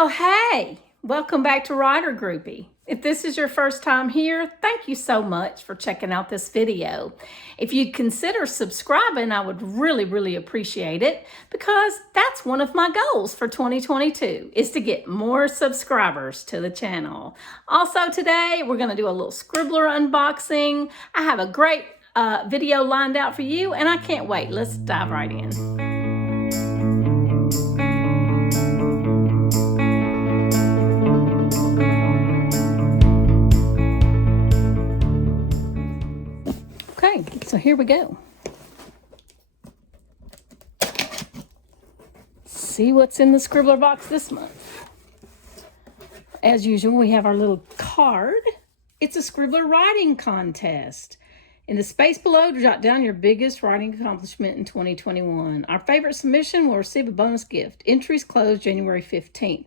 Well, hey, welcome back to Writer Groupie. If this is your first time here, thank you so much for checking out this video. If you'd consider subscribing, I would really appreciate it because that's one of my goals for 2022 is to get more subscribers to the channel. Also today, we're going to do a little Scribbler unboxing. I have a great video lined out for you and I can't wait. Let's dive right in. Okay, so here we go. See what's in the Scribbler box this month. As usual, we have our little card. It's a Scribbler writing contest. In the space below, jot down your biggest writing accomplishment in 2021. Our favorite submission will receive a bonus gift. Entries close January 15th.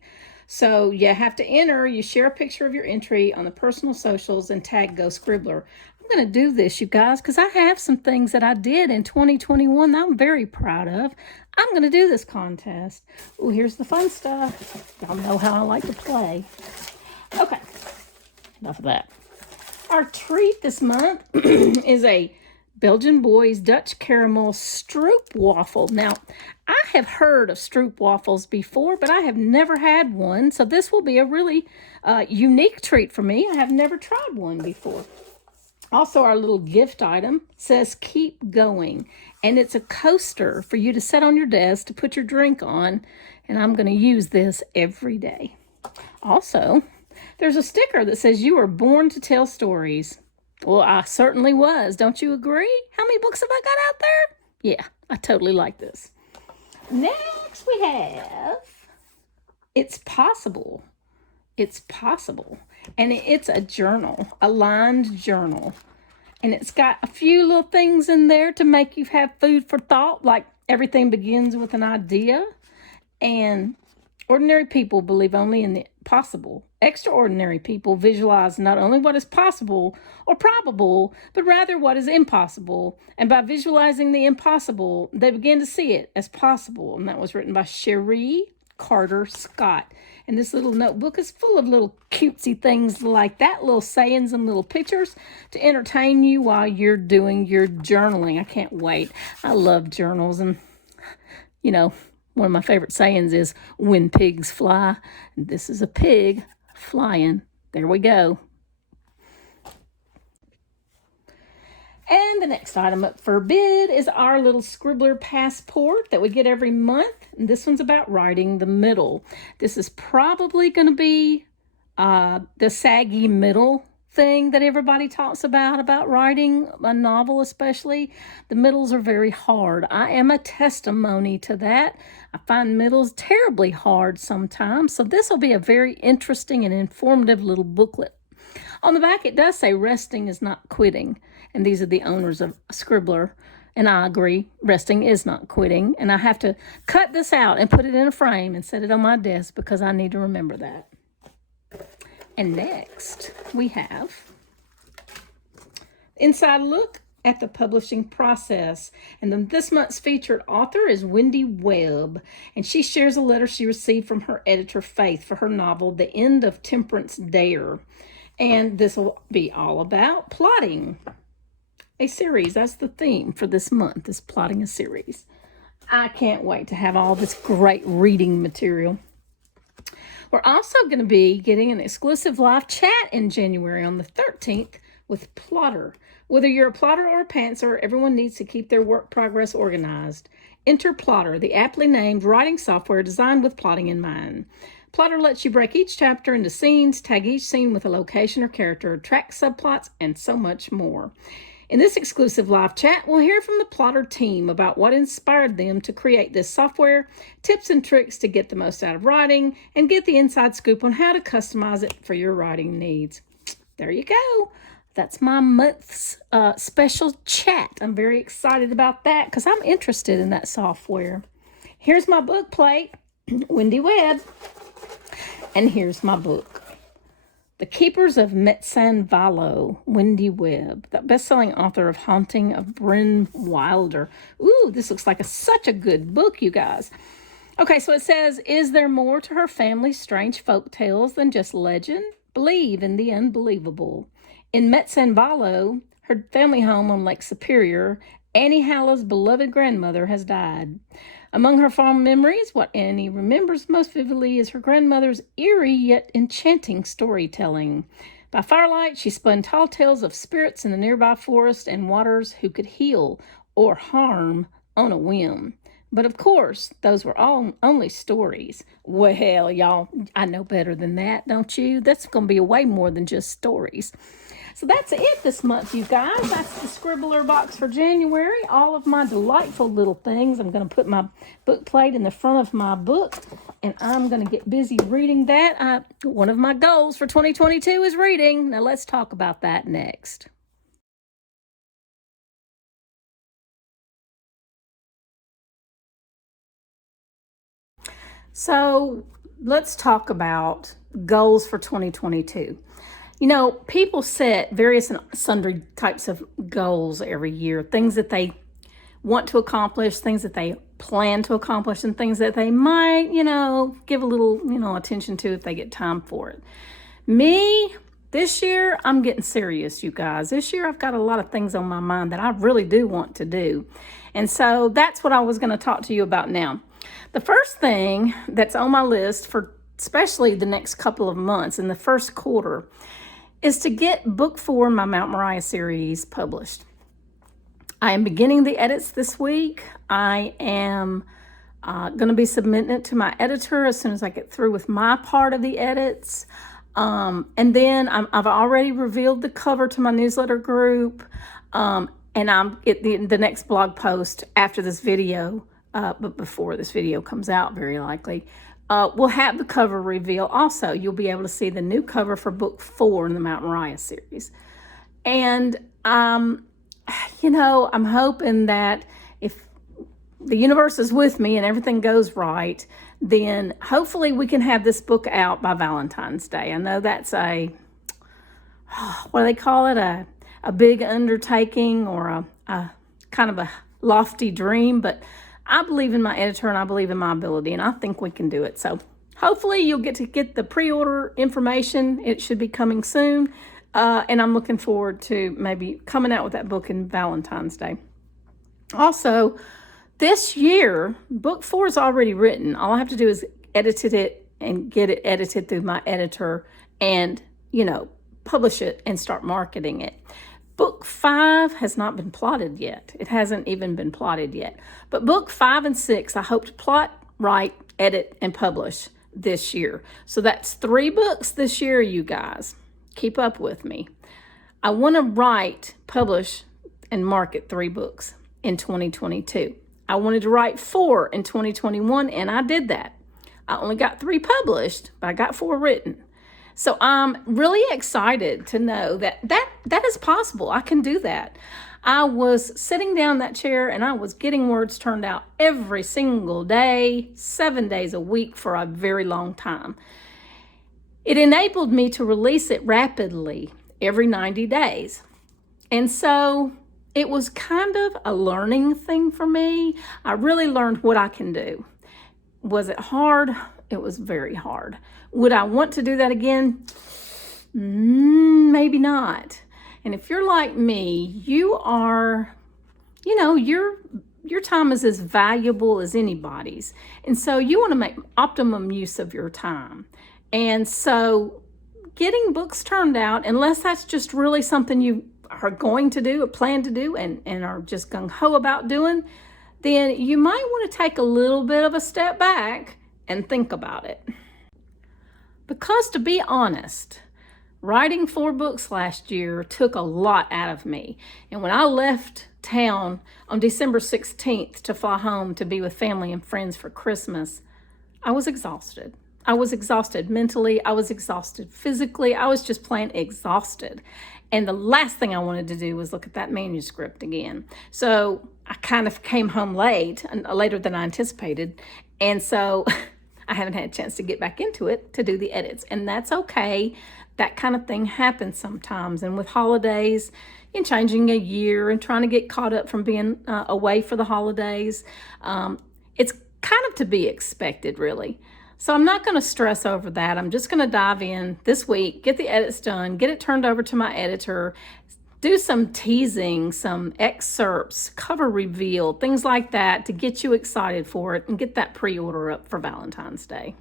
So you have to enter. You share a picture of your entry on the personal socials and tag Go Scribbler. I'm going to do this, you guys, because I have some things that I did in 2021 that I'm very proud of. I'm going to do this contest. Oh, here's the fun stuff. Y'all know how I like to play. Okay, enough of that. Our treat this month is a Belgian Boys Dutch Caramel Stroop Waffle. Now, I have heard of Stroop waffles before, but I have never had one. So this will be a really unique treat for me. I have never tried one before. Also, our little gift item says keep going. And it's a coaster for you to set on your desk to put your drink on. And I'm going to use this every day. Also, there's a sticker that says you were born to tell stories. Well, I certainly was. Don't you agree? How many books have I got out there? Yeah, I totally like this. Next we have It's Possible. It's Possible. And it's a journal, a lined journal. And it's got a few little things in there to make you have food for thought, like everything begins with an idea. And ordinary people believe only in the possible. Extraordinary people visualize not only what is possible or probable, but rather what is impossible. And by visualizing the impossible, they begin to see it as possible. And that was written by Cherie Carter Scott. And this little notebook is full of little cutesy things like that, little sayings and little pictures to entertain you while you're doing your journaling. I can't wait. I love journals. And, you know, one of my favorite sayings is, when pigs fly. And this is a pig flying. There we go. And the next item up for bid is our little Scribbler passport that we get every month. And this one's about writing the middle. This is probably going to be the saggy middle thing that everybody talks about writing a novel especially. The middles are very hard. I am a testimony to that. I find middles terribly hard sometimes. So this will be a very interesting and informative little booklet. On the back, it does say resting is not quitting. And these are the owners of Scribbler. And I agree, resting is not quitting. And I have to cut this out and put it in a frame and set it on my desk because I need to remember that. And next, we have inside look at the publishing process. And then this month's featured author is Wendy Webb. And she shares a letter she received from her editor, Faith, for her novel, The End of Temperance Dare. And this will be all about plotting a series. That's the theme for this month, is plotting a series. I can't wait to have all this great reading material. We're also going to be getting an exclusive live chat in January on the 13th with Plotter. Whether you're a plotter or a pantser, everyone needs to keep their work progress organized. Enter Plotter, the aptly named writing software designed with plotting in mind. Plotter lets you break each chapter into scenes, tag each scene with a location or character, track subplots, and so much more. In this exclusive live chat, we'll hear from the Plotter team about what inspired them to create this software, tips and tricks to get the most out of writing, and get the inside scoop on how to customize it for your writing needs. There you go. That's my month's special chat. I'm very excited about that because I'm interested in that software. Here's my book plate, Wendy Webb. And here's my book. The Keepers of Metsanvalo, Wendy Webb, the best-selling author of Haunting of Bryn Wilder. Ooh, this looks like such a good book, you guys. Okay, so it says, is there more to her family's strange folk tales than just legend? Believe in the unbelievable. In Metsanvalo, her family home on Lake Superior, Annie Hallow's beloved grandmother has died. Among her fond memories, what Annie remembers most vividly is her grandmother's eerie yet enchanting storytelling. By firelight, she spun tall tales of spirits in the nearby forest and waters who could heal or harm on a whim. But of course, those were all only stories. Well, y'all, I know better than that, don't you? That's going to be way more than just stories. So that's it this month, you guys. That's the Scribbler box for January. All of my delightful little things. I'm going to put my book plate in the front of my book, and I'm going to get busy reading that. One of my goals for 2022 is reading. Now let's talk about that next. So let's talk about goals for 2022. You know, people set various and sundry types of goals every year, things that they want to accomplish, things that they plan to accomplish, and things that they might, give a little, attention to if they get time for it. Me, this year, I'm getting serious, you guys. This year, I've got a lot of things on my mind that I really do want to do. And so that's what I was going to talk to you about now. The first thing that's on my list for especially the next couple of months in the first quarter is to get book 4 in my Mount Moriah series published. I am beginning the edits this week. I am going to be submitting it to my editor as soon as I get through with my part of the edits. And then I've already revealed the cover to my newsletter group. And I'm at the next blog post after this video, but before this video comes out, very likely. We'll have the cover reveal also. You'll be able to see the new cover for book 4 in the Mount Moriah series. And, I'm hoping that if the universe is with me and everything goes right, then hopefully we can have this book out by Valentine's Day. I know that's what do they call it? A big undertaking or a kind of a lofty dream, but I believe in my editor and I believe in my ability, and I think we can do it. So hopefully you'll get to get the pre-order information. It should be coming soon. And I'm looking forward to maybe coming out with that book in Valentine's Day. Also, this year, book 4 is already written. All I have to do is edit it and get it edited through my editor and, publish it and start marketing it. Book 5 has not been plotted yet. It hasn't even been plotted yet. But book 5 and 6, I hope to plot, write, edit, and publish this year. So that's 3 books this year, you guys. Keep up with me. I want to write, publish, and market 3 books in 2022. I wanted to write 4 in 2021, and I did that. I only got 3 published, but I got 4 written. So I'm really excited to know that is possible. I can do that. I was sitting down in that chair and I was getting words turned out every single day, 7 days a week for a very long time. It enabled me to release it rapidly every 90 days. And so it was kind of a learning thing for me. I really learned what I can do. Was it hard? It was very hard. Would I want to do that again? Maybe not. And if you're like me, you are, your time is as valuable as anybody's. And so you want to make optimum use of your time. And so getting books turned out, unless that's just really something you are going to do, or plan to do, and are just gung-ho about doing, then you might want to take a little bit of a step back and think about it. Because to be honest, writing 4 books last year took a lot out of me. And when I left town on December 16th to fly home to be with family and friends for Christmas, I was exhausted. I was exhausted mentally. I was exhausted physically. I was just plain exhausted. And the last thing I wanted to do was look at that manuscript again. So I kind of came home late, later than I anticipated. And so I haven't had a chance to get back into it to do the edits. And that's okay. That kind of thing happens sometimes. And with holidays and changing a year and trying to get caught up from being away for the holidays, it's kind of to be expected, really. So I'm not going to stress over that. I'm just going to dive in this week, get the edits done, get it turned over to my editor, do some teasing, some excerpts, cover reveal, things like that to get you excited for it and get that pre-order up for Valentine's Day.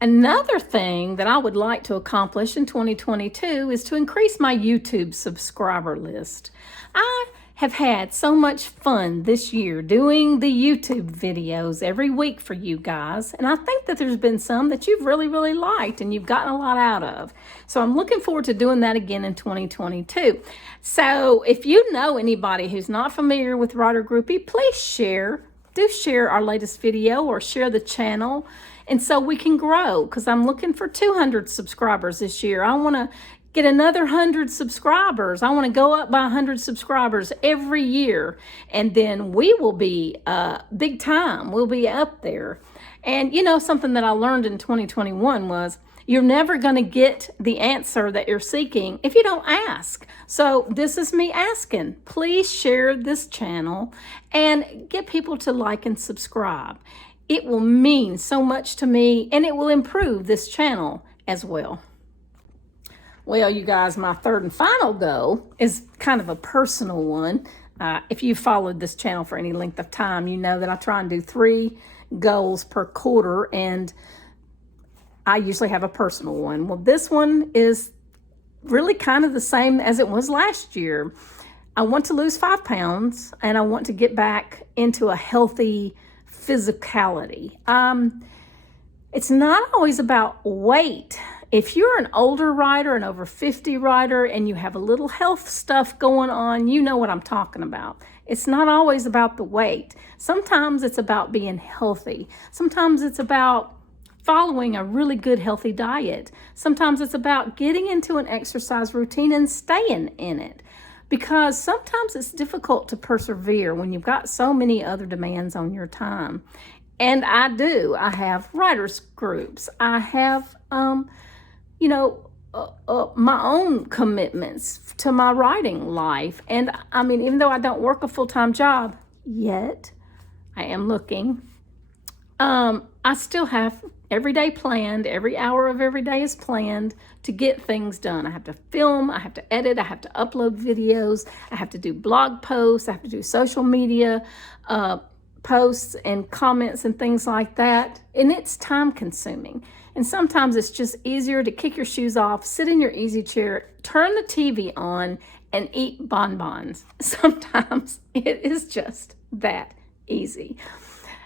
Another thing that I would like to accomplish in 2022 is to increase my YouTube subscriber list. I have had so much fun this year doing the YouTube videos every week for you guys, and I think that there's been some that you've really liked and you've gotten a lot out of. So I'm looking forward to doing that again in 2022. So if you know anybody who's not familiar with Writer Groupie, please share our latest video or share the channel, and so we can grow, because I'm looking for 200 subscribers this year. I want to get another 100 subscribers. I want to go up by 100 subscribers every year, and then we will be big time. We'll be up there. And you know, something that I learned in 2021 was you're never going to get the answer that you're seeking if you don't ask. So this is me asking. Please share this channel and get people to like and subscribe. It will mean so much to me, and it will improve this channel as well. Well, you guys, my third and final goal is kind of a personal one. If you've followed this channel for any length of time, you know that I try and do 3 goals per quarter, and I usually have a personal one. Well, this one is really kind of the same as it was last year. I want to lose 5 pounds, and I want to get back into a healthy physicality. It's not always about weight. If you're an older writer, an over 50 writer, and you have a little health stuff going on, you know what I'm talking about. It's not always about the weight. Sometimes it's about being healthy. Sometimes it's about following a really good healthy diet. Sometimes it's about getting into an exercise routine and staying in it. Because sometimes it's difficult to persevere when you've got so many other demands on your time. And I do. I have writers groups. I have, my own commitments to my writing life. And I mean, even though I don't work a full-time job yet, I am looking, I still have every day planned. Every hour of every day is planned to get things done. I have to film, I have to edit, I have to upload videos, I have to do blog posts, I have to do social media posts and comments and things like that. And it's time consuming. And sometimes it's just easier to kick your shoes off, sit in your easy chair, turn the TV on, and eat bonbons. Sometimes it is just that easy.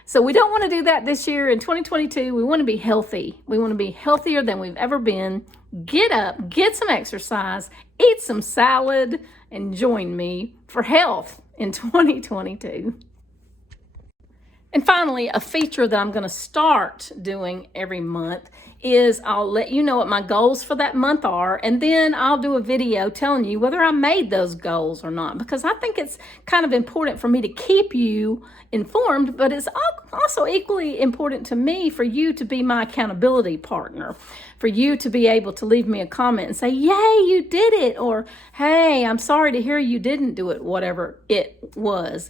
So we don't want to do that this year. In 2022, we want to be healthy. We want to be healthier than we've ever been. Get up, get some exercise, eat some salad, and join me for health in 2022. And finally, a feature that I'm going to start doing every month is I'll let you know what my goals for that month are, and then I'll do a video telling you whether I made those goals or not, because I think it's kind of important for me to keep you informed, but it's also equally important to me for you to be my accountability partner, for you to be able to leave me a comment and say, yay, you did it, or hey, I'm sorry to hear you didn't do it, whatever it was.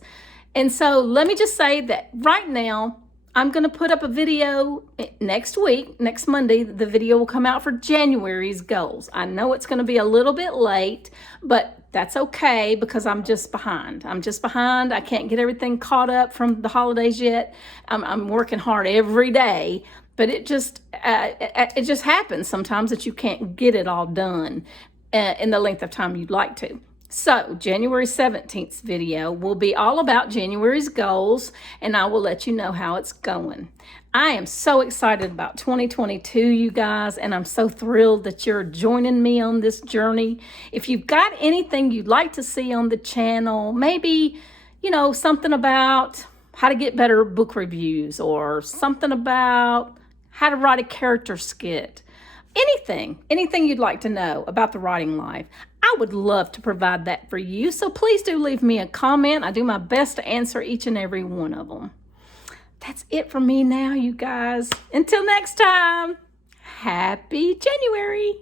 And so let me just say that right now, I'm going to put up a video next week, next Monday. The video will come out for January's goals. I know it's going to be a little bit late, but that's okay because I'm just behind. I can't get everything caught up from the holidays yet. I'm working hard every day, but it just happens sometimes that you can't get it all done in the length of time you'd like to. So January 17th video will be all about January's goals, and I will let you know how it's going. I am so excited about 2022, you guys, and I'm so thrilled that you're joining me on this journey. If you've got anything you'd like to see on the channel, maybe, something about how to get better book reviews, or something about how to write a character skit, anything you'd like to know about the writing life, I would love to provide that for you. So please do leave me a comment. I do my best to answer each and every one of them. That's it for me now, you guys. Until next time, happy January.